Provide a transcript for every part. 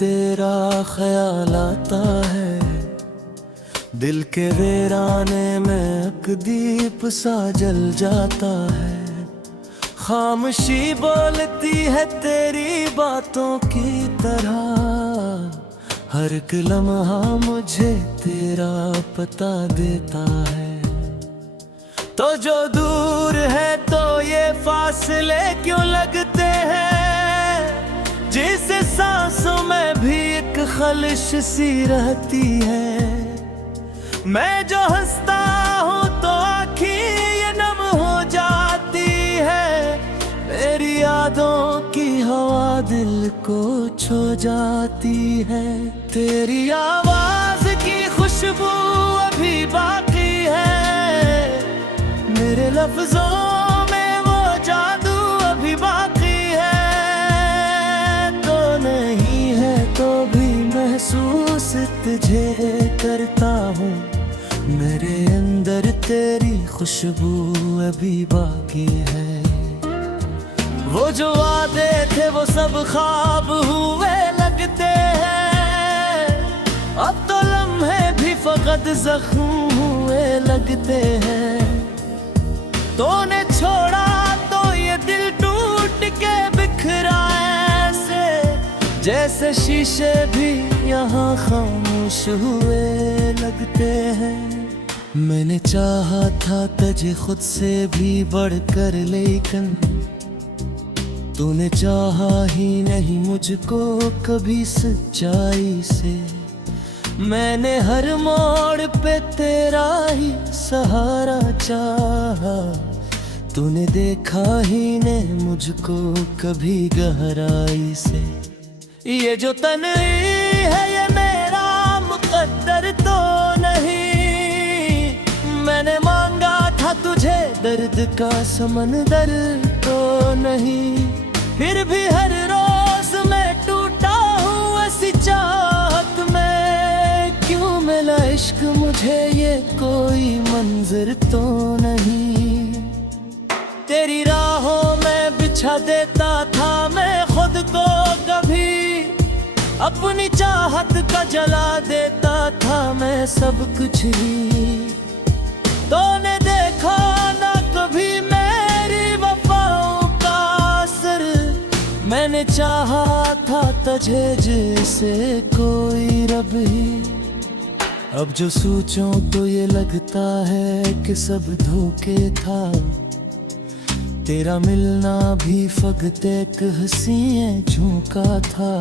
तेरा ख्याल आता है, दिल के वीराने में एक दीप सा जल जाता है। खामोशी बोलती है तेरी बातों की तरह, हर एक लम्हा मुझे तेरा पता देता है। तो जो दूर है तो ये फासले क्यों लगते हैं, जिसे सांसों में भी एक खलिश सी रहती है। मैं जो हंसता हूँ तो आँखें ये नम हो जाती है, मेरी यादों की हवा दिल को छू जाती है। तेरी आवाज की खुशबू अभी बाकी है, मेरे लफ्जों में वो जादू अभी बाकी है। तो नहीं है तो भी महसूस तुझे करता हूँ, मेरे अंदर तेरी खुशबू अभी बाकी है। वो जो वादे थे वो सब ख्वाब हुए लगते हैं, अब तो लम्हे भी फकत जख्म हुए लगते हैं। तूने छोड़ा तो ये दिल टूट के बिखरा ऐसे, जैसे शीशे भी यहाँ खामोश हुए लगते हैं। मैंने चाहा था तुझे खुद से भी बढ़कर, लेकिन तूने चाहा ही नहीं मुझको कभी सच्चाई से। मैंने हर मोड़ पे तेरा ही सहारा चाहा, तूने देखा ही नहीं मुझको कभी गहराई से। ये जो तन्हाई है ये मेरा मुकद्दर तो नहीं, मैंने मांगा था तुझे दर्द का समंदर तो नहीं। फिर भी हर रोज मैं टूटा हूँ ऐसी चाहत में, क्यों मिला इश्क मुझे ये कोई मंजर तो नहीं। तेरी राहों में बिछा देता था मैं खुद को कभी, अपनी चाहत का जला देता था मैं सब कुछ ही। तूने देखा ना कभी मेरी वफाओं का असर, मैंने चाहा था तुझे जैसे कोई रब ही। अब जो सोचूं तो ये लगता है कि सब धोखे था, तेरा मिलना भी फकत एक हंसी झोंका था।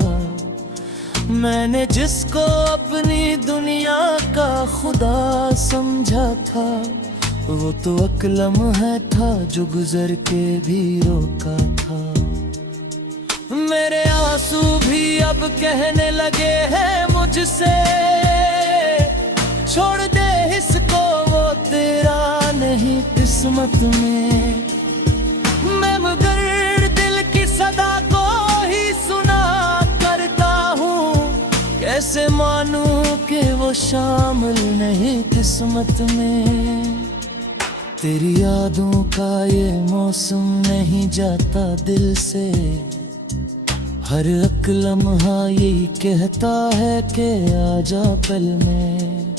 मैंने जिसको अपनी दुनिया का खुदा समझा था, वो तो एक लम्हा था जो गुजर के भी रोका था। मेरे आंसू भी अब कहने लगे हैं मुझसे, छोड़ दे इसको वो तेरा नहीं किस्मत में। मैं मगर दिल की सदा को ही सुना करता हूँ, कैसे मानूं कि वो शामिल नहीं किस्मत में। तेरी यादों का ये मौसम नहीं जाता दिल से, हर एक लम्हा यही कहता है कि आजा पल में।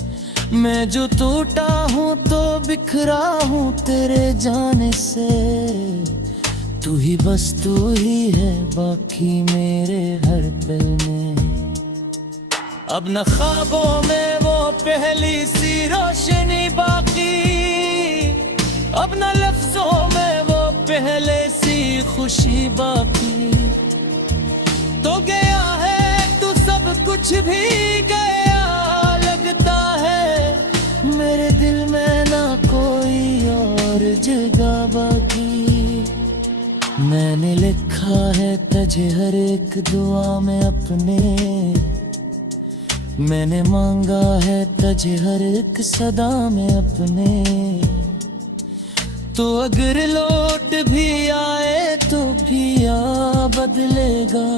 मैं जो टूटा हूँ तो बिखरा हूँ तेरे जाने से, तू ही बस तू ही है बाकी मेरे हर पल में। अब न ख्वाबों में वो पहली सी रोशनी बाकी, अब न लफ्जों में वो पहले सी खुशी बाकी। तो गया है तू सब कुछ भी गया लगता है, मेरे दिल में ना कोई और जगह बाकी। मैंने लिखा है तुझे हर एक दुआ में अपने, मैंने मांगा है तुझे हर एक सदा में अपने। तो अगर लौट भी आए तो भी आ बदलेगा,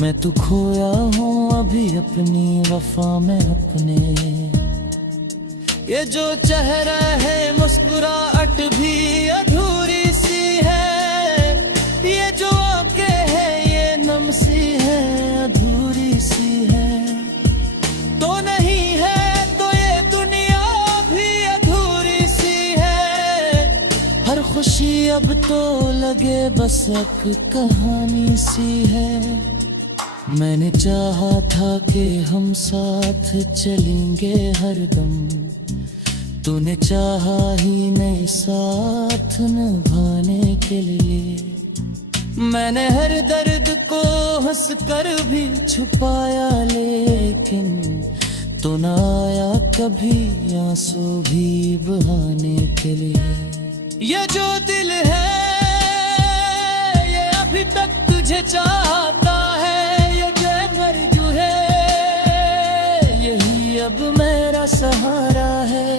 मैं तो खोया हूँ अभी अपनी वफा में अपने। ये जो चेहरा है मुस्कुराहट भी अधूरी सी है, ये जो आंखें हैं ये नम सी है अधूरी सी। अब तो लगे बस एक कहानी सी है। मैंने चाहा था कि हम साथ चलेंगे हरदम, तूने चाहा ही नहीं साथ निभाने के लिए। मैंने हर दर्द को हंस कर भी छुपाया, लेकिन तू ना आया कभी आंसू भी बहाने के लिए। ये जो दिल है ये अभी तक तुझे चाहता है, ये जो है यही अब मेरा सहारा है।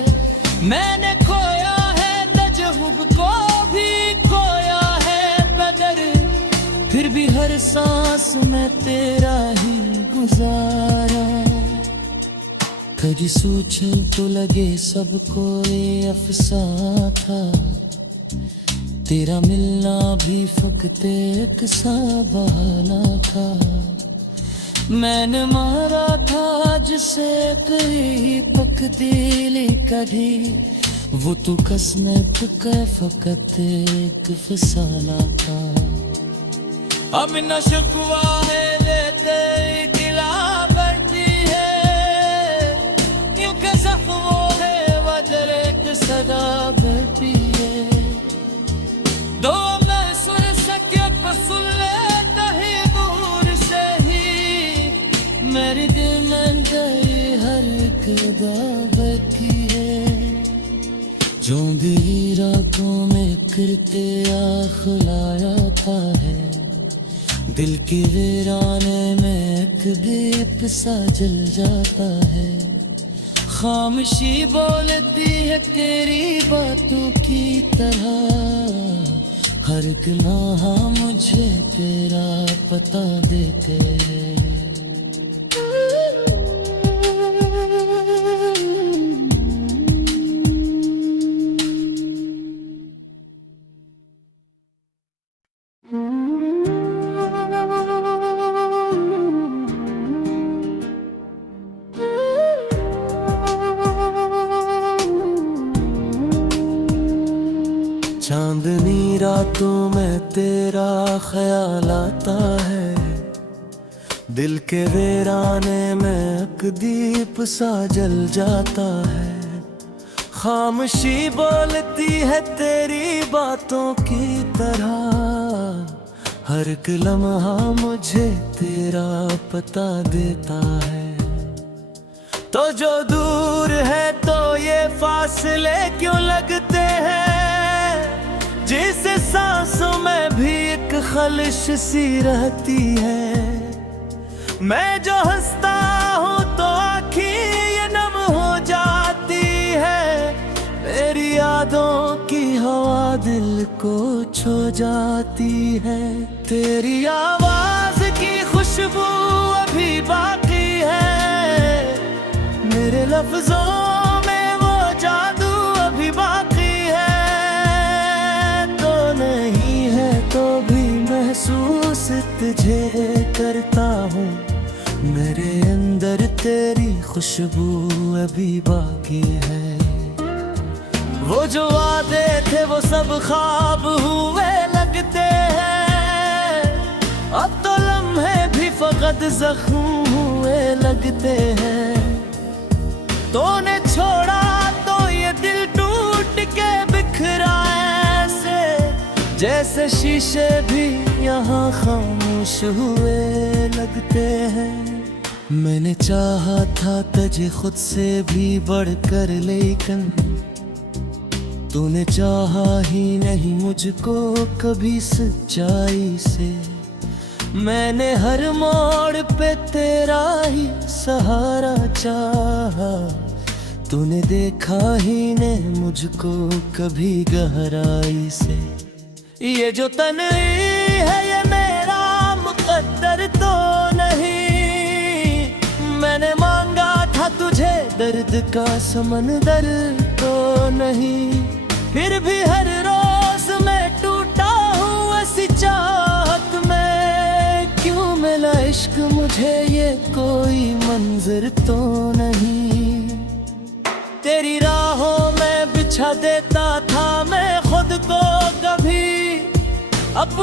मैंने खोया है तजहुब को भी खोया है बदर, फिर भी हर सांस में तेरा ही गुजारा। कभी सोचा तो लगे सबको ये अफसाना था, तेरा मिलना भी फकत एक सा बहाना था। मैंने मारा था जिसे तेरी पकदीली कभी, वो तो कसमत का फकत एक फसाना था। अब न शिकवा है लेते गिला करती है, यूं कैसा वो है वजर एक सदा भरती है। दो मैं सुन सके तो सुन लेता ही दूर से ही, मेरी दिल में गई हर एक दावत है। जो गई रातों में करते आखलाया था है, दिल के वीराने में एक दीप सा जल जाता है। खामोशी बोलती है तेरी बातों की तरह, हर गनाह मुझे तेरा पता देते। चांदनी रातों में तेरा ख्याल आता है, दिल के वीराने में एक दीप सा जल जाता है। खामोशी बोलती है तेरी बातों की तरह, हर एक लम्हा मुझे तेरा पता देता है। तो जो दूर है तो ये फासले क्यों लगते हैं, जिस सांसों में भी एक खलिश सी रहती है। मैं जो हंसता हूँ तो आँखें ये नम हो जाती है, मेरी यादों की हवा दिल को छू जाती है। तेरी आवाज की खुशबू अभी बाकी है, मेरे लफ्जों में वो जादू अभी बाकी तो भी महसूस तुझे करता हूँ। मेरे अंदर तेरी खुशबू अभी बाकी है। वो जो वादे थे वो सब ख्वाब हुए लगते हैं, अब तो लम्हे भी फकत जख्म हुए लगते हैं। तूने छोड़ा तो ये दिल टूट के बिखरा ऐसे, जैसे शीशे भी यहाँ खामोश हुए लगते हैं। मैंने चाहा था तुझे खुद से भी बढ़कर, लेकिन तूने चाहा ही नहीं मुझको कभी सच्चाई से। मैंने हर मोड़ पे तेरा ही सहारा चाहा, तूने देखा ही नहीं मुझको कभी गहराई से। ये जो तन्ही है ये मेरा मुकद्दर तो नहीं, मैंने मांगा था तुझे दर्द का समंदर तो नहीं। फिर भी हर रोज मैं टूटा हूँ ऐसी चाहत में, क्यों मिला इश्क मुझे ये कोई मंजर तो नहीं। तेरी राहों में बिछा देता था मैं खुद को कभी,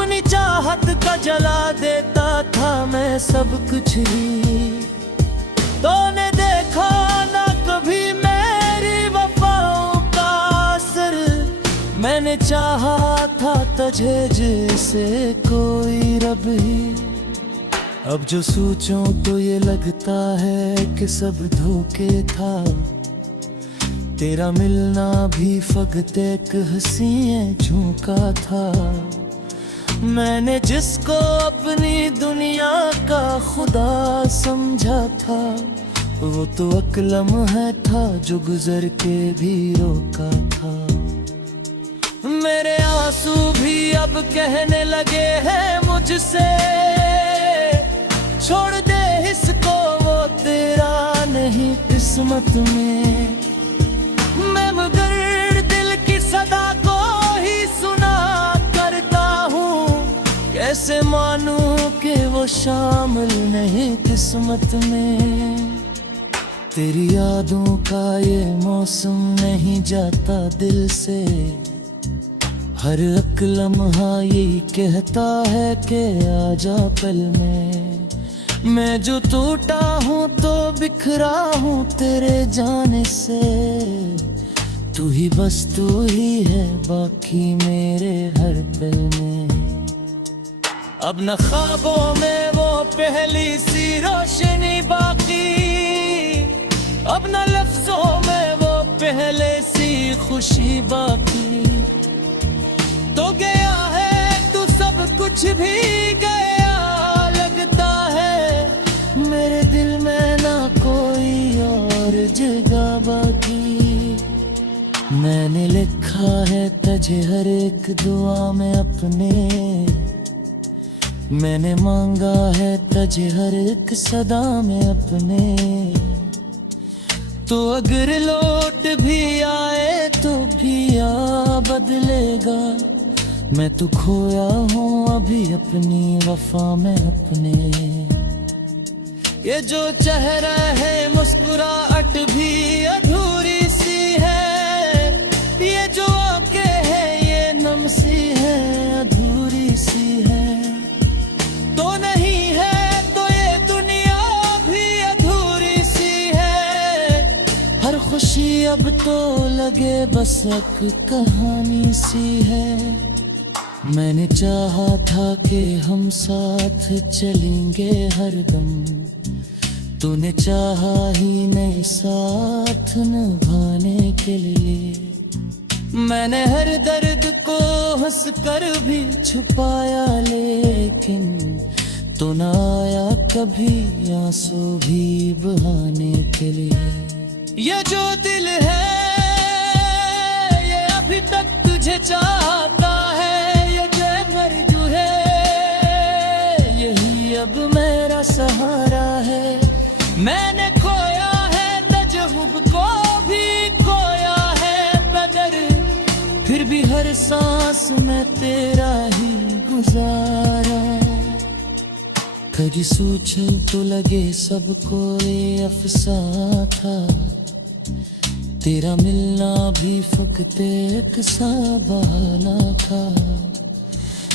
अपनी चाहत का जला देता था मैं सब कुछ ही। तूने देखा ना कभी मेरी वफाओं का असर, मैंने चाहा था तुझे जैसे कोई रब ही। अब जो सोचूं तो ये लगता है कि सब धोखे था, तेरा मिलना भी फकत एक हंसी झोंका था। मैंने जिसको अपनी दुनिया का खुदा समझा था, वो तो अक्लम है था जो गुजर के भी रोका था। मेरे आंसू भी अब कहने लगे हैं मुझसे, छोड़ दे इसको वो तेरा नहीं किस्मत में। मैं मगर दिल की सदा को ही सुना करता हूँ, कैसे मानूं कि वो शामिल नहीं किस्मत में। तेरी यादों का ये मौसम नहीं जाता दिल से, हर एक लम्हा यही कहता है कि आजा पल में। मैं जो टूटा हूँ तो बिखरा हूँ तेरे जाने से, तू ही बस तू ही है बाकी मेरे हर पल में। अब न ख्वाबों में वो पहली सी रोशनी बाकी, अब न लफ्जों में वो पहले सी खुशी बाकी। तो गया है तू सब कुछ भी गया लगता है, मेरे दिल में ना कोई और जगह बाकी। मैंने लिखा है तुझे हर एक दुआ में अपने, मैंने मांगा है तुझे हर एक सदा में अपने। तो अगर लौट भी आए तो भी आ बदलेगा, मैं तो खोया हूँ अभी अपनी वफा में अपने। ये जो चेहरा है मुस्कुराहट भी अधूरी सी है, ये जो आंखें है ये नम सी है अधूरी सी है। तो नहीं है तो ये दुनिया भी अधूरी सी है, हर खुशी अब तो लगे बस एक कहानी सी है। मैंने चाहा था कि हम साथ चलेंगे हरदम, तूने चाहा ही नहीं साथ निभाने के लिए। मैंने हर दर्द को हंस कर भी छुपाया, लेकिन तू न आया कभी आंसू भी बहाने के लिए। ये जो दिल है ये अभी तक तुझे चाहता है, अब मेरा सहारा है। मैंने खोया है तजहुब को भी खोया है मगर, फिर भी हर सांस में तेरा ही गुजारा। कभी सोचो तो लगे सबको ये अफसाना था, तेरा मिलना भी फकत एक सा बहाना था।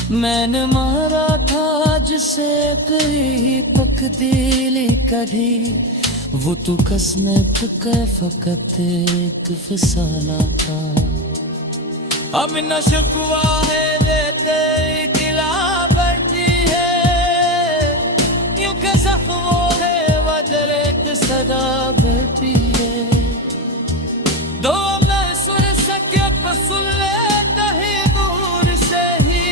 मैंने मारा था जिसे कहीं पक दिली कभी, वो तो किस्मत का फकत एक फसाना था। अब न शिकवा है वे तेरी गिला बची है, यूं के सफ़ो है वजर एक सदा बैठी है। दो मैं सुन सके तो सुन ले कहीं दूर से ही,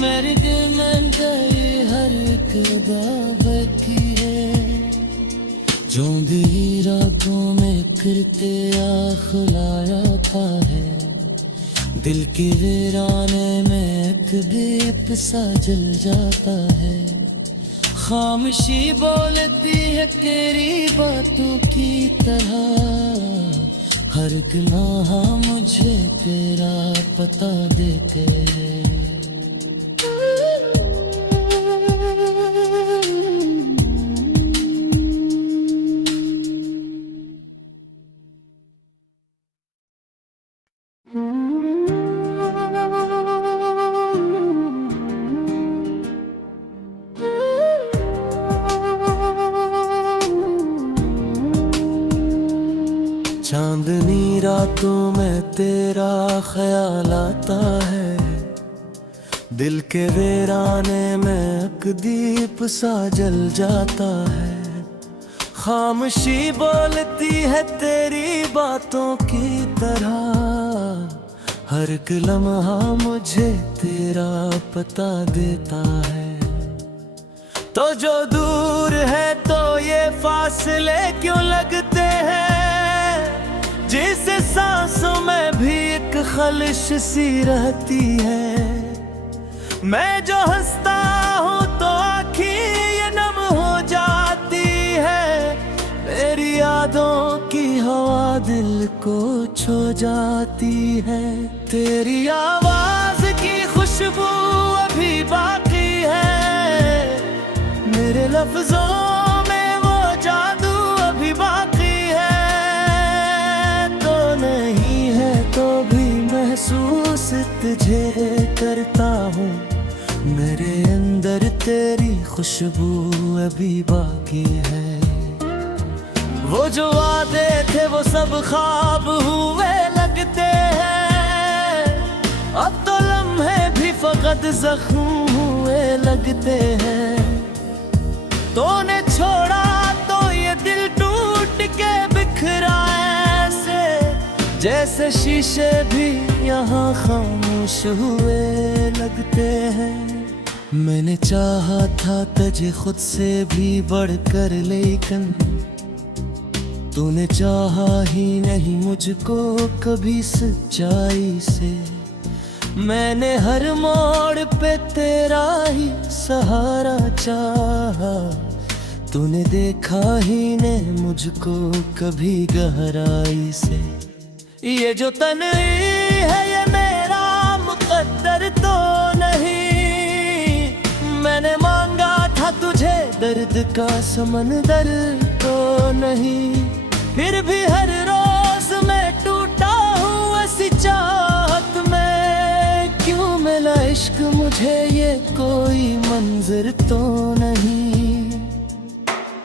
मेरी दिल में गई हर एक दावत की है। जो भी रातों में करते खुलाया था है, दिल के वीराने में एक दीप सा जल जाता है। खामोशी बोलती है तेरी बातों की तरह, हर गुनाह मुझे तेरा पता देके। चांदनी रातों में तेरा ख्याल आता है, दिल के वीराने में एक दीप सा जल जाता है। खामोशी बोलती है तेरी बातों की तरह, हर एक लम्हा मुझे तेरा पता देता है। तो जो दूर है तो ये फासले क्यों लगते हैं, जिसे सांसों में भी एक खलिश सी रहती है। मैं जो हंसता हूँ तो आँखें ये नम हो जाती है, मेरी यादों की हवा दिल को छू जाती है। तेरी आवाज की खुशबू अभी बाकी है, मेरे लफ्जों में वो जादू अभी बाकी है। तो नहीं है तो भी महसूस तुझे करता हूँ, मेरे अंदर तेरी खुशबू अभी बाकी है। वो जो वादे थे वो सब ख्वाब हुए लगते हैं, अब तो लम्हे भी फकत जख्म हुए लगते हैं। तूने छोड़ा तो ये दिल टूट के बिखरा ऐसे, जैसे शीशे भी यहाँ खामोश हुए लगते हैं। मैंने चाहा था तुझे खुद से भी बढ़कर, लेकिन तूने चाहा ही नहीं मुझको कभी सच्चाई से। मैंने हर मोड़ पे तेरा ही सहारा चाहा, तूने देखा ही नहीं मुझको कभी गहराई से। ये जो तन्हाई है ये मेरा मुकद्दर तो नहीं, मैंने मांगा था तुझे दर्द का समंदर तो नहीं। फिर भी हर रोज मैं टूटा हूँ ऐसी चाहत में, क्यों मिला इश्क मुझे ये कोई मंजिर तो नहीं।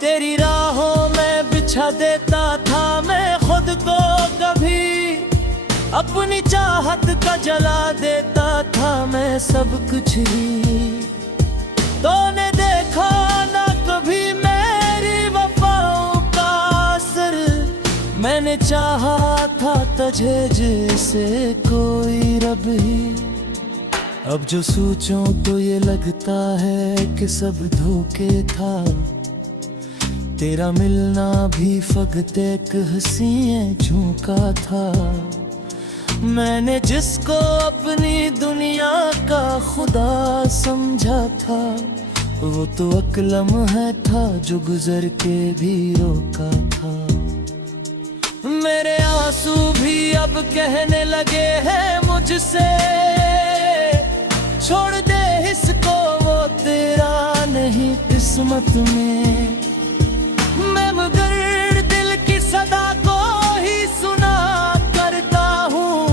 तेरी राहों में बिछा देता था मैं खुद को कभी, अपनी चाहत का जला देता था मैं सब कुछ ही। तूने देखा ना कभी मेरी वफाओं का असर, मैंने चाहा था तुझे जैसे कोई रब ही। अब जो सोचूं तो ये लगता है कि सब धोखे था, तेरा मिलना भी फकत एक हंसी झोंका था। मैंने जिसको अपनी दुनिया का खुदा समझा था, वो तो एक लम्हा था जो गुजर के भी रोका था। मेरे आंसू भी अब कहने लगे हैं मुझसे, छोड़ दे इसको वो तेरा नहीं किस्मत में। मैं मगर दिल की सदा को ही सुना करता हूँ,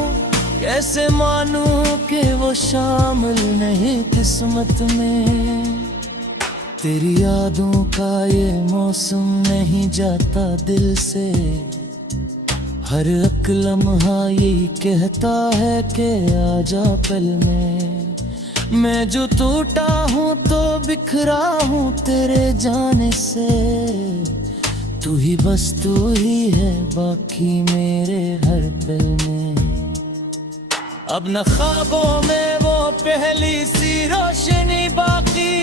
कैसे मानूं कि वो शामिल नहीं किस्मत में। तेरी यादों का ये मौसम नहीं जाता दिल से, हर एक लम्हा यही कहता है कि आजा पल में। मैं जो टूटा हूँ तो बिखरा हूँ तेरे जाने से, तू ही बस तू ही है बाकी मेरे हर पल में। अब न ख्वाबों में वो पहली सी रोशनी बाकी,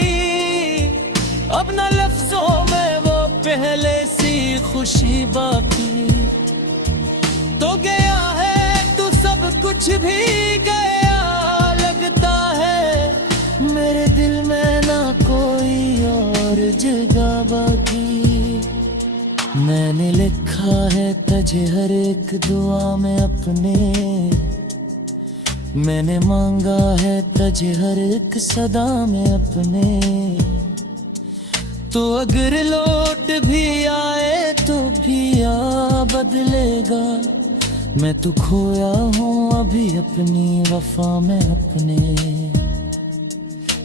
अब न लफ्जों में वो पहले सी खुशी बाकी। तो गया है तू सब कुछ भी गया लगता है, मेरे दिल में ना कोई और जगह बाकी। मैंने लिखा है तुझे हर एक दुआ में अपने, मैंने मांगा है तुझे हर एक सदा में अपने। तो अगर लौट भी आए तो भी आ बदलेगा, मैं तो खोया हूँ अभी अपनी वफा में अपने।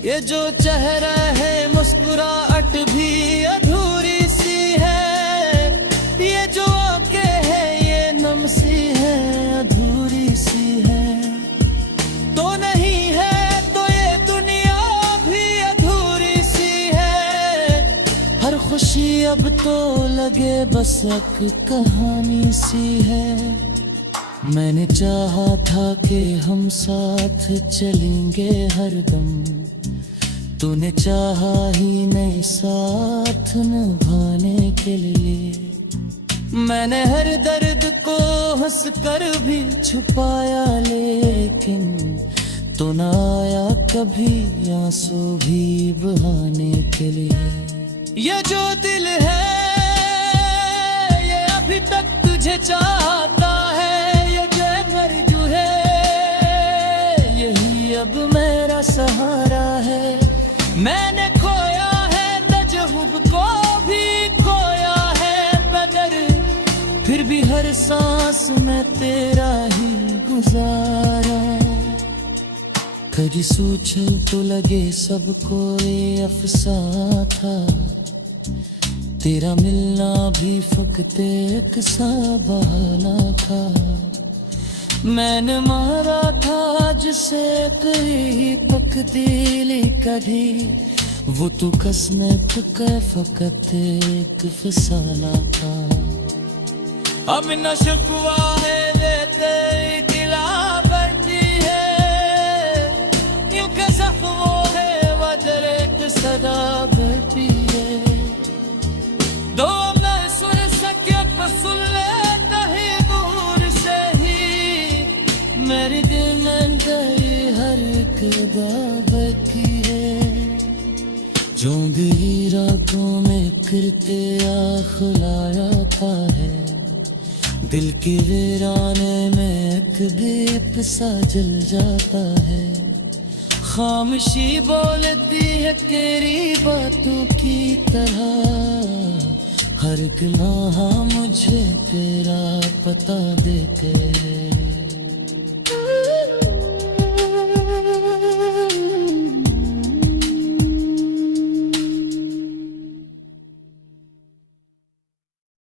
ये जो चेहरा है मुस्कुराहट भी अधूरी सी है, ये जो आंखें हैं ये नम को लगे बस एक कहानी सी है। मैंने चाहा था कि हम साथ चलेंगे हरदम, तूने चाहा ही नहीं साथ निभाने के लिए। मैंने हर दर्द को हंस कर भी छुपाया, लेकिन तो ना आया कभी आंसू भी बहाने के लिए। ये जो दिल है ये अभी तक तुझे चाहता है, ये जेवर जो है यही अब मेरा सहारा है। मैंने खोया है तजहुब को भी खोया है, मगर फिर भी हर सांस में तेरा ही गुजारा। कभी सोचो तो लगे सबको ये अफसाना था, तेरा मिलना भी फकत एक सा बहाना था। मैंने मारा था जिसे कई तकदीली कढ़ी, वो तू कसमत का फकत एक फसाना था। अब न शिकवा है ये तेरी दिला बढ़ती है, यूं के ज़ख्मों है वजह एक सदा बढ़ती है। दो मैं सुन सके तो सुन लेता ही दूर से ही, मेरी दिल में गई हर एक दावत है। जोंगी रातों में करते खुलाया था है, दिल के वीराने में एक दीप सा जल जाता है। खामोशी बोलती है तेरी बातों की तरह, हर गनाह मुझे तेरा पता दे के